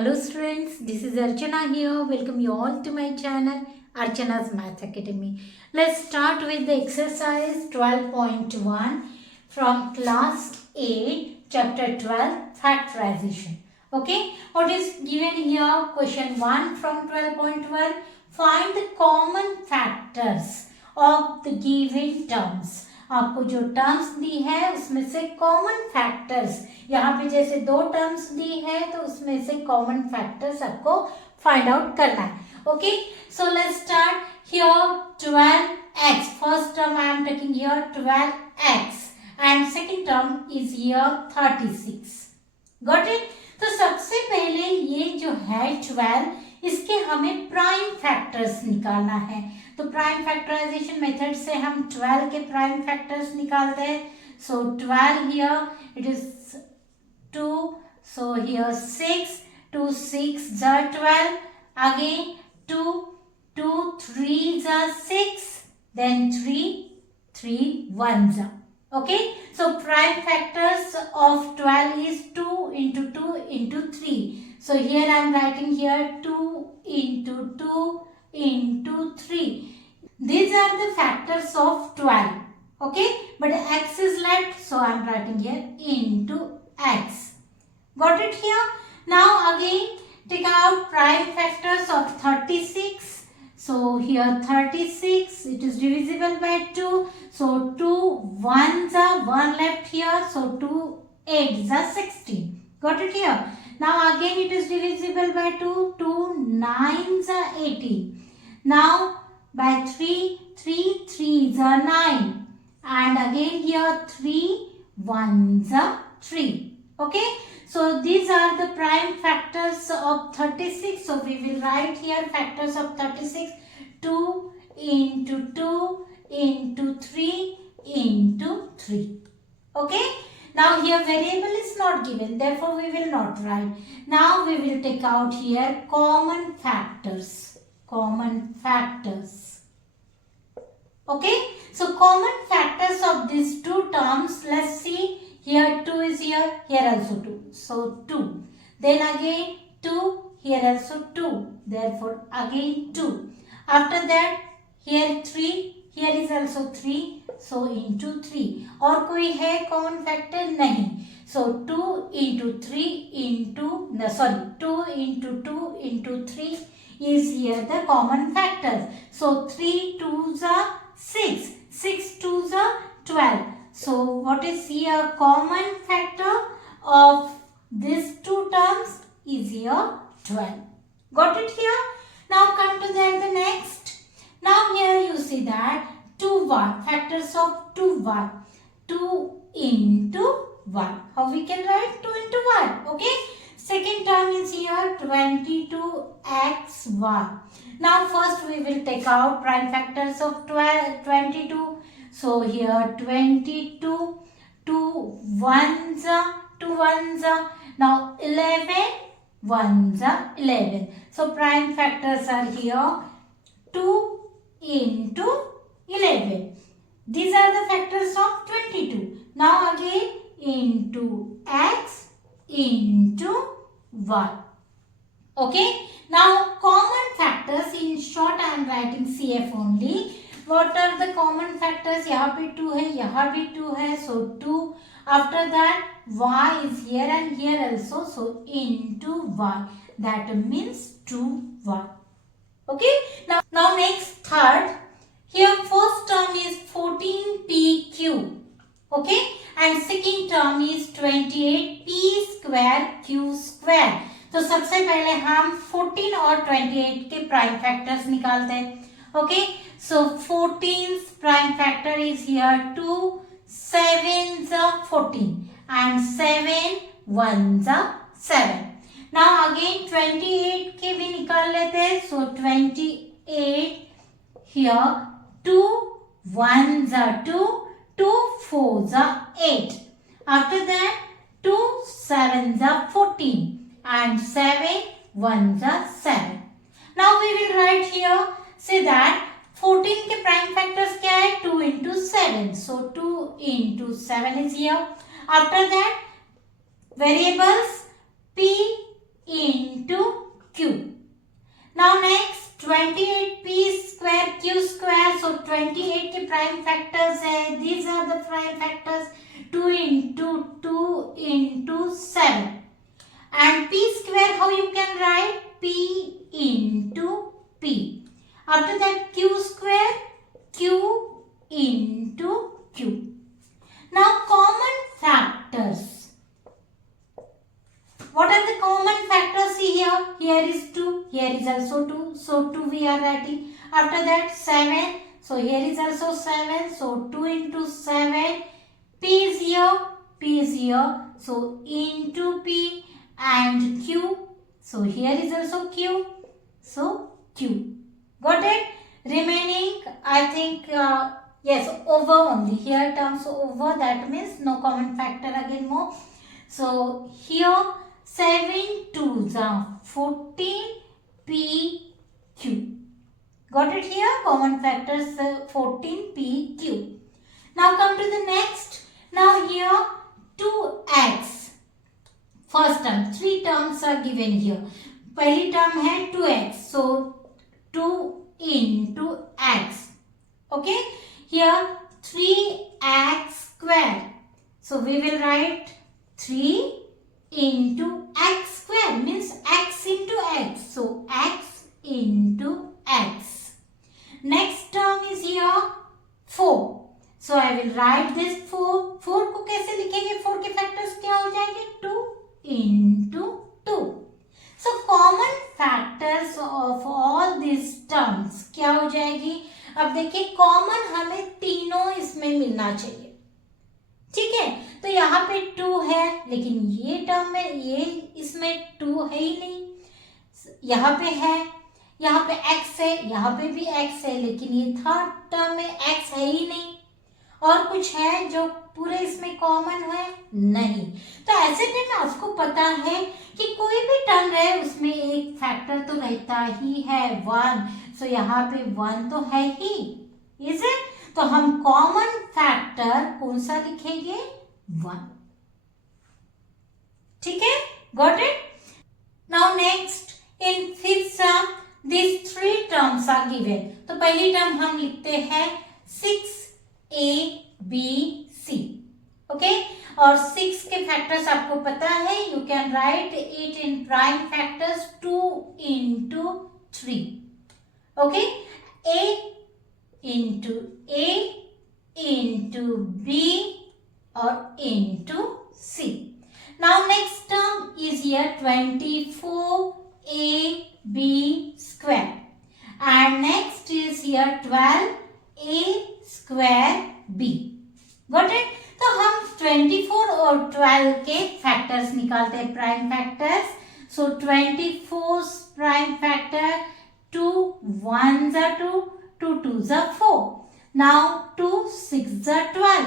Hello students, this is Archana here. Welcome you all to my channel Archana's Math Academy. Let's start with the exercise 12.1 from class 8 chapter 12 factorization. Okay, what is given here? Question 1 from 12.1. Find the common factors of the given terms. आपको जो terms दी है उसमें से common factors, यहाँ पे जैसे दो terms दी है तो उसमें से कॉमन फैक्टर्स आपको फाइंड आउट करना है. Okay, so let's start here. 12x, first term I am taking here 12x and second term is here 36. Got it? तो सबसे पहले ये जो है 12, इसके हमें प्राइम फैक्टर्स निकालना है. तो प्राइम फैक्टराइजेशन मेथड से हम 12 के प्राइम फैक्टर्स निकालते हैं. सो 12 here it is 2, so here 6, 2 6 जा 12, अगेन 2 2 3 जा 6, देन 3 1 जा. Okay, so prime factors of 12 is 2 into 2 into 3. So here I am writing here 2 into 2 into 3. These are the factors of 12. Okay, but x is left, so I am writing here into x. Got it here? Now again take out prime factors of 36. So here 36, it is divisible by 2. So 2 1s are 1 left here. So 2 8s are 16. Got it here? Now again it is divisible by 2. 2 9s are 18. Now by 3 3s are 9. And again here 3 1s are 3. Okay. So these are the prime factors of 36. So we will write here factors of 36. 2 into 2 into 3 into 3. Okay. Now here variable is not given. Therefore we will not write. Now we will take out here common factors. Common factors. Okay. So common factors of these two terms. Let's see. Here 2 is here also 2. So 2. Then again 2, here also 2. Therefore again 2. After that here 3, here is also 3. So into 3. और कोई है common factor? नहीं. So 2 into 3 into, 2 into 2 into 3 is here the common factors. So 3 2s are 6. 6 2s are 12. So what is here common factor of these two terms is here 12. Got it here? Now come to the next. Now here you see that 2y, factors of 2y. 2 into y. How we can write 2 into y? Okay. Second term is here 22xy. Now first we will take out prime factors of 22. So here 22, 2 1s are 2 1s are. Now 11 1s are 11. So prime factors are here 2 into 11. These are the factors of 22. Now again into x into y. Okay. Now common factors, in short I am writing CF only. What are the common factors? यहाँ पे 2 है, यहाँ भी 2 है. So 2. After that y is here and here also. So into y. That means 2y. Okay. Now next third. Here first term is 14pq. Okay. And second term is 28p square q square. तो सबसे पहले हम 14 और 28 के prime factors निकालते हैं. Okay. So 14's prime factor is here 2, 7's are 14 and 7 1's are 7. Now again 28 के भी निकाल लेते हैं. So 28 here 2 1's are 2, 2 4's are 8. After that 2 7's are 14 and 7 1's are 7. Now we will write here, say that 14 के prime factors क्या है? 2 into 7. So 2 into 7 is here. After that variables p into q. Now next 28p square q square. So 28 के prime factors है. These are the prime factors. 2 into 2 into 7. And p square, how you can write? P into p. After that q square, q into q. Now common factors. What are the common factors? See here. Here is 2. Here is also 2. So 2 we are writing. After that 7. So here is also 7. So 2 into 7. P is here. P is here. So into P and Q. So here is also Q. So Q. Got it? Remaining, I think, yes, over only. Here terms over. That means no common factor again more. So here 7 2s are 14 P Q. Got it here? Common factors 14 P Q. Now come to the next. Now here 2x. First term, 3 terms are given here. पहली term है 2x. So 2 into x. Okay? Here 3x square. So we will write 3 into x square means x into x. So x into x. Next term is here 4. So I will write this 4. 4 को कैसे लिखेंगे? 4 के factors क्या हो जाएंगे? 2 into 2. So common factors of all these terms क्या हो जाएगी? अब देखिए common हमें तीनों इसमें मिलना चाहिए. ठीक है, तो यहाँ पे 2 है, लेकिन ये टर्म में ये इसमें 2 है ही नहीं. यहाँ पे है, यहाँ पे x है, यहाँ पे भी x है, लेकिन ये थर्ड टर्म में x है ही नहीं. और कुछ है जो पूरे इसमें कॉमन है? नहीं. तो ऐसे में आपको पता है कि कोई भी टर्म रहे उसमें एक फैक्टर तो रहता ही है 1. सो यहाँ पे 1 तो है ही. Is it? तो हम कॉमन फैक्टर कौन सा लिखेंगे? 1. ठीक है? Got it? Now next in fifth sum this 3 terms are given. तो पहली टर्म हम लिखते हैं 6a b c. ओके, और 6 के फैक्टर्स आपको पता है. You can write it in prime factors 2 into 3. Okay, a into A into B or into C. Now next term is here 24AB square. And next is here 12A square B. Got it? तो हम 24 और 12 के factors निकालते हैं, prime factors. So 24 prime factor 2 1s are 2. 2 2s are 4. Now 2 6s are 12.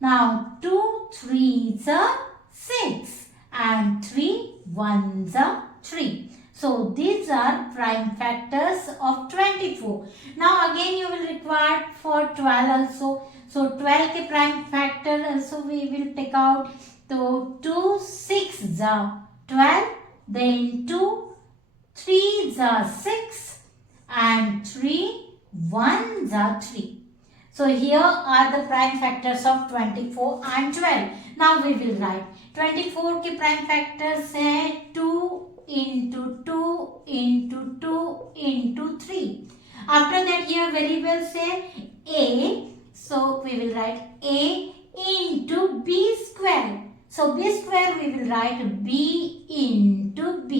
Now 2 3s are 6. And 3 1s are 3. So these are prime factors of 24. Now again you will require for 12 also. So 12 के prime factor also we will take out. So 2 6s are 12. Then 2 3s are 6. And 3 1s are 3. So here are the prime factors of 24 and 12. Now we will write 24 के prime factors है 2 into 2 into 2 into 3. After that here variable say a. So we will write a into b square. So b square we will write b into b.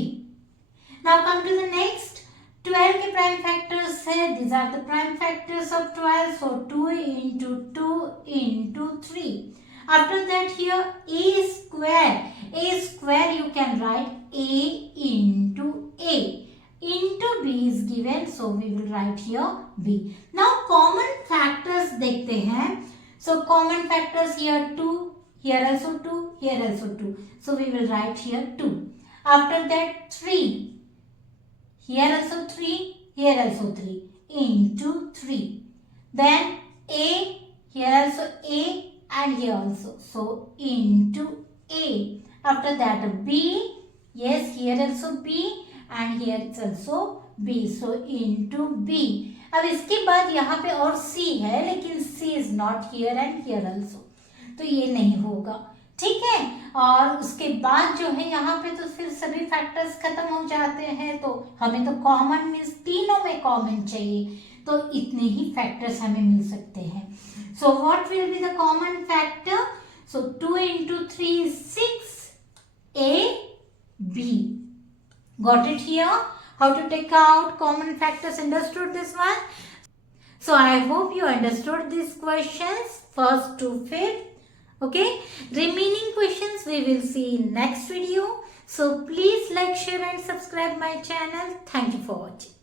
Now come to the next. 12 के prime factors है. these are the prime factors of 12. So 2 into 2 into 3. After that here a square. A square you can write a into a. Into b is given. So we will write here b. Now common factors देखते हैं. So common factors here 2. Here also 2. Here also 2. So we will write here 2. After that 3. Here also 3, here also 3, into 3. Then A, here also A and here also. So into A. After that B Yes, here also B and here it's also B. So into B. अब इसके बाद यहाँ पे और C है, लेकिन C is not here and here also. तो ये नहीं होगा, ठीक है। और उसके बाद जो है यहाँ पे तो फिर सभी फैक्टर्स खत्म हो जाते हैं, तो हमें तो कॉमन मीन्स तीनों में कॉमन चाहिए, तो इतने ही फैक्टर्स हमें मिल सकते हैं। So what will be the common factor? So 2 into 3 is 6, A, B. Got it here? How to take out common factors? Understood this one? So I hope you understood these questions, first to fifth. Okay, remaining questions we will see in next video. So please like, share and subscribe my channel. Thank you for watching.